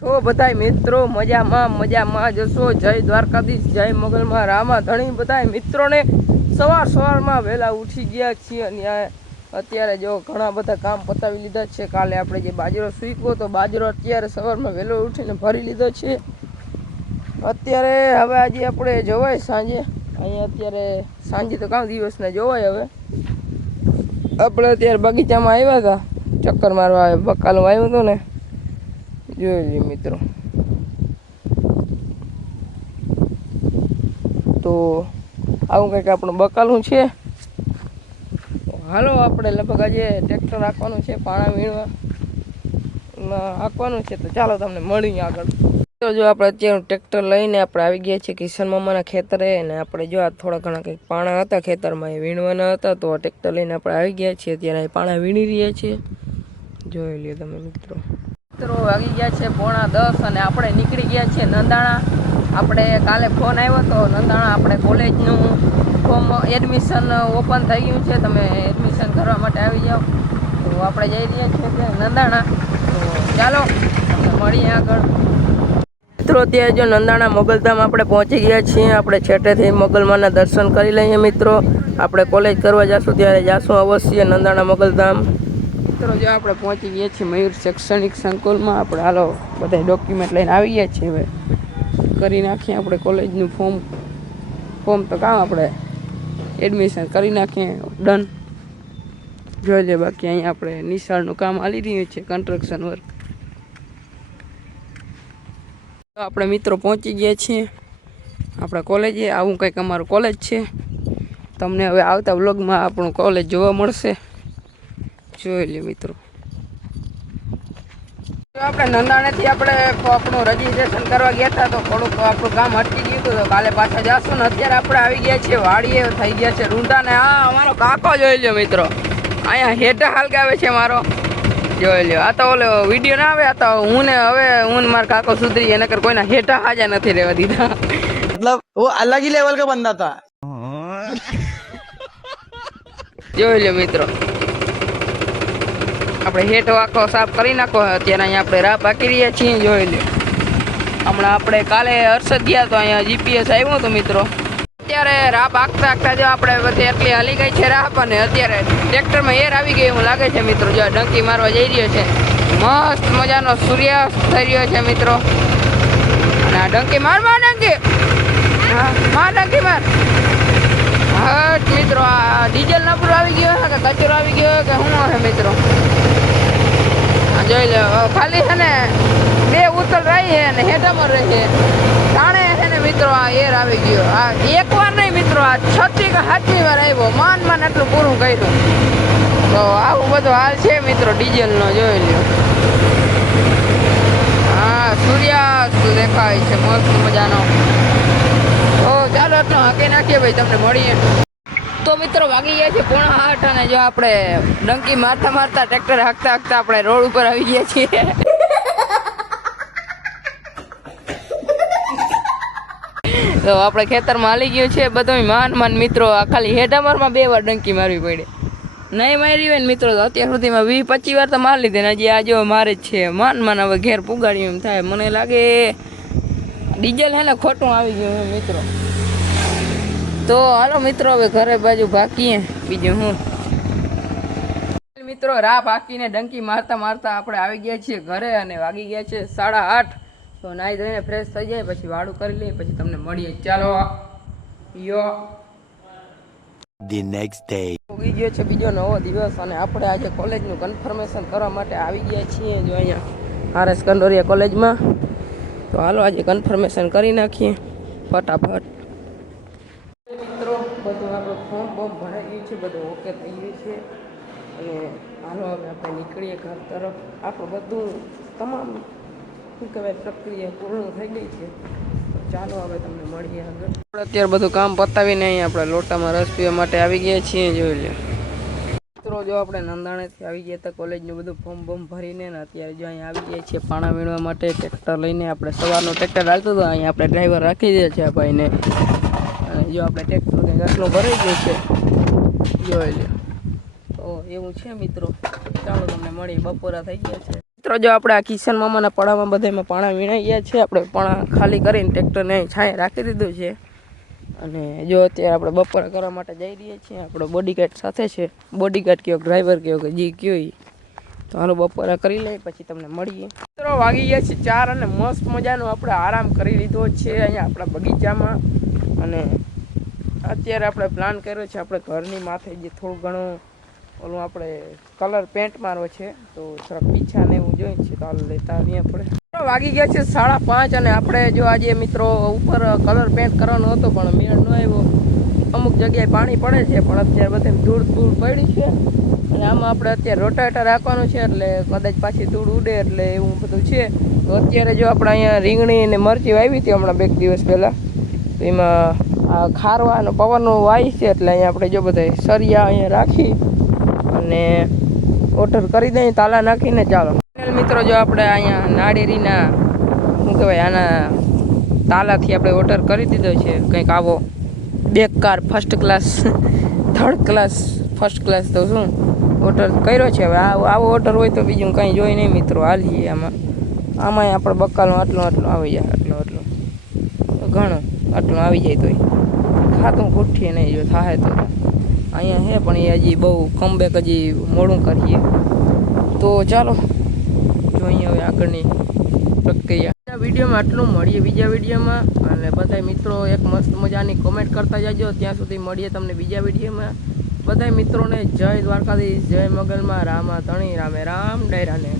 છો બધાય મિત્રો મજામાં જશો। જય દ્વારકાધીશ, જય મોગલમાં રામા ધણી। બધાય મિત્રોને સવારમાં વહેલા ઉઠી ગયા છીએ અને અત્યારે જો ઘણા બધા કામ પતાવી લીધા છે। કાલે આપણે જે બાજરો સૂક્યો તો બાજરો અત્યારે સવારમાં વહેલો ઉઠીને ભરી લીધો છે। અત્યારે હવે આજે આપણે જોવાય સાંજે અહીંયા અત્યારે સાંજે તો કામ દિવસના જોવાય। હવે આપણે અત્યારે બગીચામાં આવ્યા હતા ચક્કર મારવા, બકાલું આવ્યું હતું ને, જોઈ લે મિત્રો। તો આવું કંઈક આપણું બકાલું છે। હાલો આપણે લગભગ આજે ટ્રેક્ટર હાંકવાનું છે, પાણા વીણવા હાંકવાનું છે। તો ચાલો તમને મળીએ આગળ। તો જો આપણે અત્યારે ટ્રેક્ટર લઈને આપણે આવી ગયા છીએ કિશન મામાના ખેતરે ને આપણે જો આ થોડા ઘણા કંઈક પાણા હતા ખેતરમાં એ વીણવાના હતા તો ટ્રેક્ટર લઈને આપણે આવી ગયા છીએ। અત્યારે એ પાણા વીણી રહ્યા છીએ, જોઈ લ્યો તમે મિત્રો। મિત્રો વાગી ગયા છે 9:45 અને આપણે નીકળી ગયા છીએ નંદાણા। આપણે કાલે ફોન આવ્યો તો નંદાણા આપણે કોલેજનું ફોર્મ એડમિશન ઓપન થઈ ગયું છે, તમે એડમિશન કરવા માટે આવી જાઓ। તો આપણે જઈ રહ્યા છીએ ત્યાં નંદાણા। તો ચાલો તમને મળીએ આગળ। મિત્રો અત્યારે જો નંદાણા મોગલધામ આપણે પહોંચી ગયા છીએ। આપણે છેટેથી મોગલમાના દર્શન કરી લઈએ મિત્રો। આપણે કોલેજ કરવા જઈશું ત્યારે જઈશું અવશ્ય નંદાણા મોગલધામ। મિત્રો જો આપણે પહોંચી ગયા છીએ મયુર શૈક્ષણિક સંકુલમાં। આપણે હાલો બધા ડોક્યુમેન્ટ લઈને આવી ગયા છીએ, હવે કરી નાખીએ આપણે કોલેજનું ફોર્મ તો કામ આપણે એડમિશન કરી નાખીએ, ડન। જોઈ લે બાકી અહીંયા આપણે નિશાળનું કામ હાલી રહ્યું છે, કન્સ્ટ્રક્શન વર્ક। તો આપણે મિત્રો પહોંચી ગયા છીએ આપણા કોલેજે। આવું કંઈક અમારું કોલેજ છે, તમને હવે આવતા વ્લોગમાં આપણું કોલેજ જોવા મળશે, જોઈ લે મિત્રો। આપણે નંદાણાથી આપણે આપણું રજીસ્ટ્રેશન કરવા ગયા હતા તો થોડુંક આપણું કામ અટકી ગયું હતું, તો કાલે પાછા જશું ને અત્યારે આપણે આવી ગયા છીએ વાડીએ, થઈ ગયા છે રૂંઢા ને આ અમારો કાકો જોઈ લ્યો મિત્રો, અહીંયા હેઠા હાલગાવે છે મારો, જોઈ લ્યો। આ તો ઓલો વિડીયો ના આવે, આ તો હું ને મારા કાકો સુધરી એને કર કોઈના હેઠા હાજા નથી રહેવા દીધા, मतलब वो अलग ही लेवल का बंदा था। જોઈ લ્યો મિત્રો, આપણે હેઠ આખો સાફ કરી નાખો। અત્યારે અહીંયા આપણે રાહ પાકી રહ્યા છીએ, જોઈ લ્યો। હમણાં આપણે કાલે હર્ષદ ગયા તો અહીંયા જીપીએસ આવ્યું હતું મિત્રો। અત્યારે રાહ પાકતા જો આપણે બધી એટલી હાલી ગઈ છે રાહ, પણ અત્યારે ટ્રેક્ટરમાં એર આવી ગઈ એવું લાગે છે મિત્રો। જો ડંકી મારવા જઈ રહ્યો છે, મસ્ત મજાનો સૂર્યાસ્ત થઈ રહ્યો છે મિત્રો। અને આ ડંકી માર ડંકી, હા માર ડંકી માર, હટ મિત્રો। આ ડીઝલ નંબર આવી ગયો કે કચરો આવી ગયો કે શું છે મિત્રો, જોઈ લો। ખાલી છે ને 2 ઉતલ રહી છે અને હેઠામાં રહી છે, જાણે છે ને મિત્રો આ એર આવી ગયો। આ એક વાર નહીં મિત્રો, આ 6થી કે 7મી વાર આવ્યો, માન એટલું પૂરું કર્યું। તો આવું બધું હાલ છે મિત્રો ડીઝલનો, જોઈ લ્યો। હા સૂર્યાસ્ત દેખાય છે મસ્ત મજાનો। તો ચાલો એટલો હાંકી નાખીએ ભાઈ, તમને મળીએ। તો મિત્રો વાગી ગયા છે 7:45 અને જો આપણે ડંકી મારતા ટ્રેક્ટર હાંકતા આપણે રોડ ઉપર આવી ગયા છીએ। તો આપણે ખેતરમાં હાલી ગયું છે બધું માન મિત્રો। આ ખાલી હેઠામારમાં 2 વાર ડંકી મારવી પડી, નહીં મારી હોય ને મિત્રો તો અત્યાર સુધીમાં 20-25 વાર તો મારી લીધી ને હજી આ જો મારે જ છે માન હવે ઘેર પુગાડ્યું એમ થાય। મને લાગે ડીઝલ હે ને ખોટું આવી ગયું મિત્રો। તો હાલો મિત્રો હવે ઘરે બાજુ ભાગીએ, બીજું હું મિત્રો રાહ ભાગીને ડંકી મારતા આપણે આવી ગયા છીએ ઘરે અને વાગી ગયા છે 8:30। તો નાહી ધોઈને ફ્રેશ થઈ જાય પછી વાળું કરી લઈએ, પછી તમને મળીએ, ચાલો યો। The next day ઉગી ગયો છે બીજો નવો દિવસ અને આપણે આજે કોલેજનું કન્ફર્મેશન કરવા માટે આવી ગયા છીએ જો અહીંયા RS કંડોરિયા કોલેજમાં। તો હાલો આજે કન્ફર્મેશન કરી નાખીએ ફટાફટ મિત્રો। બધું આપણું ફોર્મ ભરાઈ ગયું છે, બધું ઓકે થઈ ગયું છે અને હાલો હવે આપણે નીકળીએ ઘર તરફ। આપણું બધું તમામ શું કહેવાય પ્રક્રિયા પૂર્ણ થઈ ગઈ છે, તો ચાલો હવે તમને મળીએ આગળ। આપણે અત્યારે બધું કામ પતાવીને અહીં આપણે લોટામાં રસ પીવા માટે આવી ગયા છીએ, જોઈ લો મિત્રો। જો આપણે નંદાણાથી આવી ગયા હતા કોલેજનું બધું ફોર્મ ભરીને ને અત્યારે જો અહીંયા આવી ગયા છીએ પાણા વીણવા માટે ટ્રેક્ટર લઈને। આપણે સવારનું ટ્રેક્ટર હાલતું હતું, અહીંયા આપણે ડ્રાઈવર રાખી દે છે આ ભાઈને, અને જો આપણે ટ્રેક્ટર કંઈક આટલું ભરાઈ ગયું છે, જોઈ લો। તો એવું છે મિત્રો, ચાલો તમને મળીએ, બપોરા થઈ ગયા છે। મિત્રો જો આપણે આ કિશન મામાના પડામાં બધામાં પાણા વીણાઈ ગયા છે. આપણે પાણા ખાલી કરીને ટ્રેક્ટરને અહીં છાંયે રાખી દીધું છે. અને જો અત્યારે આપણે બપોરા કરવા માટે જઈ રહ્યા છીએ. આપણો બોડીગાર્ડ સાથે છે. બોડીગાર્ડ કયો ડ્રાઈવર કયો કે જી કયો ઈ. તો હાલો બપોરા કરી લઈએ પછી તમને મળીએ. મિત્રો વાગી ગયા છે 4 અને મસ્ત મજાનો આપણે આરામ કરી લીધો છે અહીંયા આપણા બગીચામાં. અને અત્યારે આપણે પ્લાન કર્યો છે આપણે ઘરની માથે જે થોડું ઘણું ઓલું આપણે કલર પેન્ટ મારવો છે. તો થોડા પીછા ને એવું જોઈએ છે. તો હાલ લેતા આવીએ આપણે. વાગી ગયા છે 5:30 અને આપણે જો આજે મિત્રો ઉપર કલર પેન્ટ કરવાનો હતો પણ મેળ ન આવ્યો. અમુક જગ્યાએ પાણી પડે છે પણ અત્યારે બધે ધૂળ પડી છે. અને આમાં આપણે અત્યારે રોટાવેટર રાખવાનું છે એટલે કદાચ પાછી ધૂળ ઉડે એટલે એવું બધું છે. તો અત્યારે જો આપણે અહીંયા રીંગણી અને મરચી વાવી હતી હમણાં 2 દિવસ પહેલાં. તો એમાં આ ખારવા અને પવનનું વાય છે એટલે અહીંયા આપણે જો બધા સરિયા અહીંયા રાખી અને ઓર્ડર કરી દઈએ તાલા નાખીને. ચાલો મિત્રો જો આપણે અહીંયા નાળિયેરીના શું કહેવાય આના તાલાથી આપણે ઓર્ડર કરી દીધો છે. કંઈક આવો બેકાર first class third class first class તો શું ઓર્ડર કર્યો છે. હવે આવો ઓર્ડર હોય તો બીજું કંઈ જોઈ નહીં મિત્રો. હાલીએ આમાં આપણે બકાલમાં આટલું આવી જાય. આટલું ઘણું આટલું આવી જાય તોય ખાતું ઉઠીએ નહીં જો થાય તો અહીંયા છે પણ એ હજી બહુ કમબેક હજી મોડું કરીએ. તો ચાલો જોઈએ હવે આગળની પ્રક્રિયા. વિડીયોમાં આટલું મળીએ બીજા વિડીયોમાં. અને બધા મિત્રો એક મસ્ત મજાની કોમેન્ટ કરતા જજો. ત્યાં સુધી મળીએ તમને બીજા વિડીયોમાં. બધા મિત્રોને જય દ્વારકાધીશ, જય મગલમાં, રામા ધણી, રામે રામ ડાયરાને.